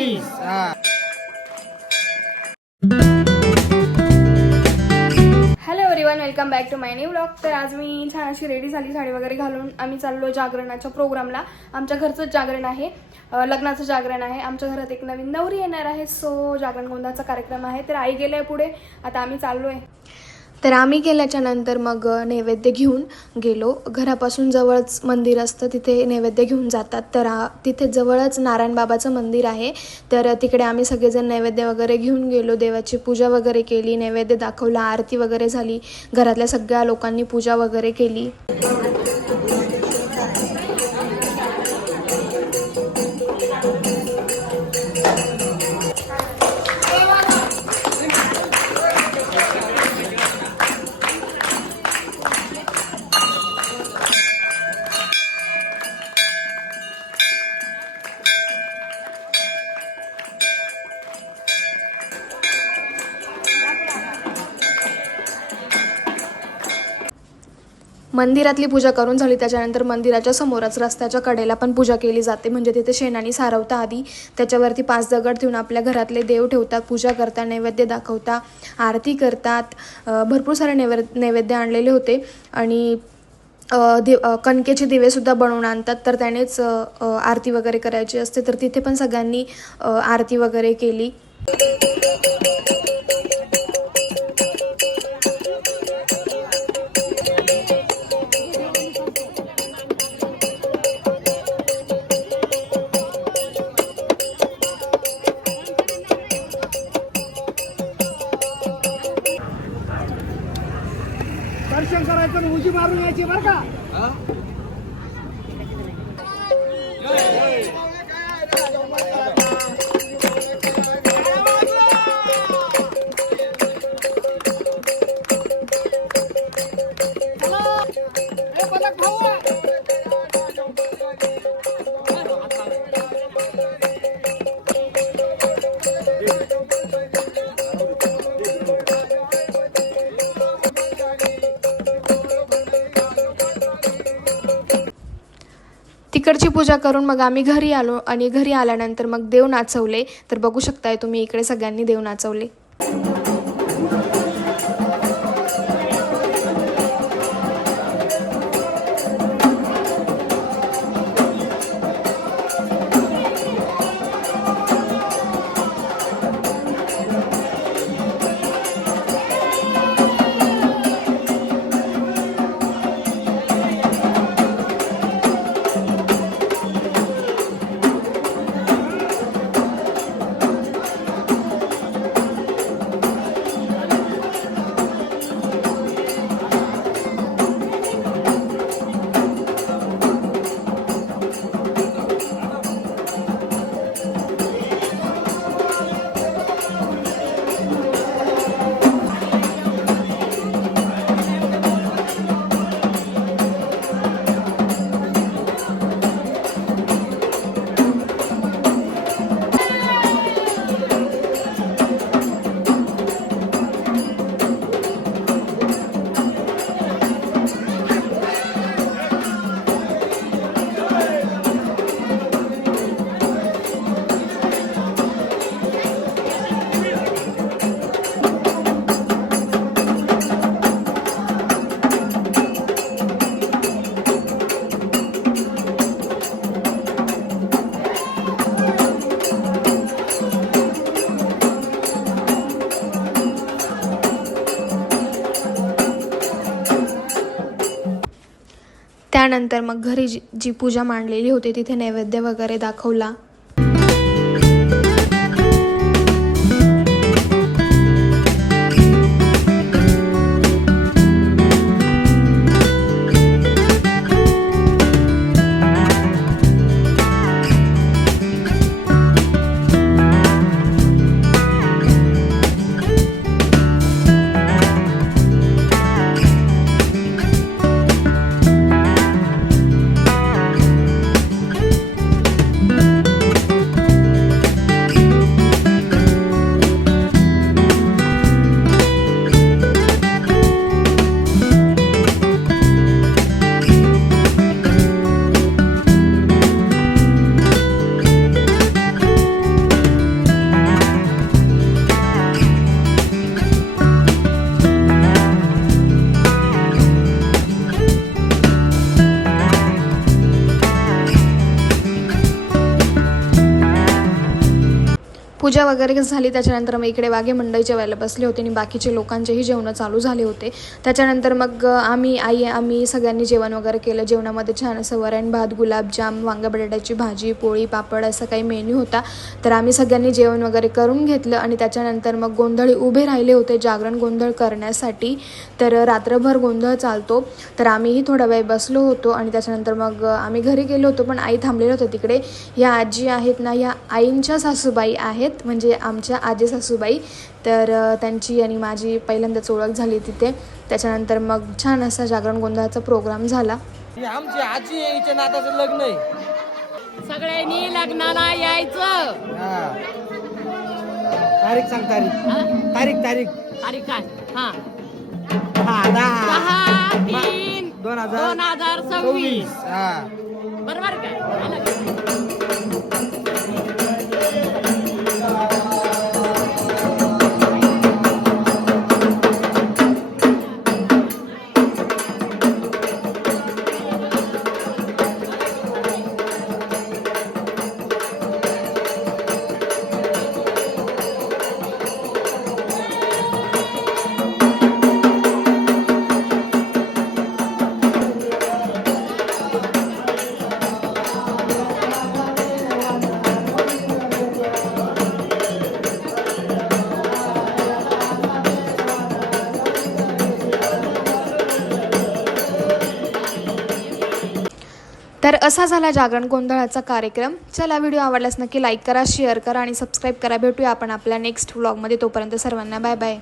20. Hello everyone, welcome back to my new vlog. तर आज मी छान अशी रेडी झाली, साडी वगैरे घालून आम्ही चाललो जागरणाच्या प्रोग्रामला. आमच्या घरचंच जागरण आहे, लग्नाचं जागरण आहे. आमच्या घरात एक नवीन नवरी येणार आहे, सो जागरण गोंधळाचा कार्यक्रम आहे. तर आई गेल्या पुढे, आता आम्ही चाललोय. तर आम्ही गेल्याच्या नंतर मग नैवेद्य घेऊन गेलो. घरापासून जवळच मंदिर असतं, तिथे नैवेद्य घेऊन जातात. तर तिथे जवळच नारायण बाबाचं मंदिर आहे. तर तिकडे आम्ही सगळेजण नैवेद्य वगैरे घेऊन गेलो. देवाची पूजा वगैरे केली, नैवेद्य दाखवला, आरती वगैरे झाली. घरातल्या सगळ्या लोकांनी पूजा वगैरे केली. मंदिरातली पूजा करून झाली, त्याच्यानंतर मंदिराच्या समोरच रस्त्याच्या कडेला पण पूजा केली जाते. म्हणजे तिथे शेणाने सारवता आधी, त्याच्यावरती 5 दगड ठेवून आपल्या घरातले देव ठेवतात, पूजा करतात, नैवेद्य दाखवता, आरती करतात. भरपूर सारे नैवेद्य आणलेले होते आणि कणकेचे दिवेसुद्धा बनवून आणतात. तर त्यानेच आरती वगैरे करायची असते. तर तिथे पण सगळ्यांनी आरती वगैरे केली. दर्शन करायचं, उजी मारून यायची बरं का. तिकडची पूजा करून मग आम्ही घरी आलो आणि घरी आल्यानंतर मग देव नाचवले. तर बघू शकताय तुम्ही, इकडे सगळ्यांनी देव नाचवले. त्यानंतर मग घरी जी पूजा मांडलेली होती तिथे नैवेद्य वगैरे दाखवला. पूजा वगैरे झाली त्याच्यानंतर मग इकडे वाघे मंडई जेवायला बसले होते आणि बाकीचे लोकांचेही जेवणं चालू झाले होते. त्याच्यानंतर मग आम्ही सगळ्यांनी जेवण वगैरे केलं. जेवणामध्ये छान असं वरण भात, गुलाबजाम, वांगा बटाट्याची भाजी, पोळी, पापड असं काही मेन्यू होता. तर आम्ही सगळ्यांनी जेवण वगैरे करून घेतलं आणि त्याच्यानंतर मग गोंधळी उभे राहिले होते जागरण गोंधळ करण्यासाठी. तर रात्रभर गोंधळ चालतो. तर आम्हीही थोडा वेळ बसलो होतो आणि त्याच्यानंतर मग आम्ही घरी गेलो होतो. पण आई थांबलेलं होतं तिकडे. ह्या आजी आहेत ना, ह्या आईंच्या सासूबाई आहेत, म्हणजे आमच्या आजी सासूबाई. तर त्यांची आणि माझी पहिल्यांदाच ओळख झाली तिथे. त्याच्यानंतर मग छान असा जागरण गोंधळाचा प्रोग्राम झाला. आमची आजी आहे, हिच्या नाताचं लग्न आहे. सगळ्यांनी लग्नाला यायचं. तारीख सांग. तारीख तारीख काय? हा 10/3/2026. बरोबर काय? तर असा झाला जागरण गोंधळाचा कार्यक्रम. चला, व्हिडिओ आवडल्यास नक्की लाईक करा, शेअर करा आणि सबस्क्राईब करा. भेटूया आपण आपल्या नेक्स्ट व्लॉगमध्ये. तोपर्यंत सर्वांना बाय बाय.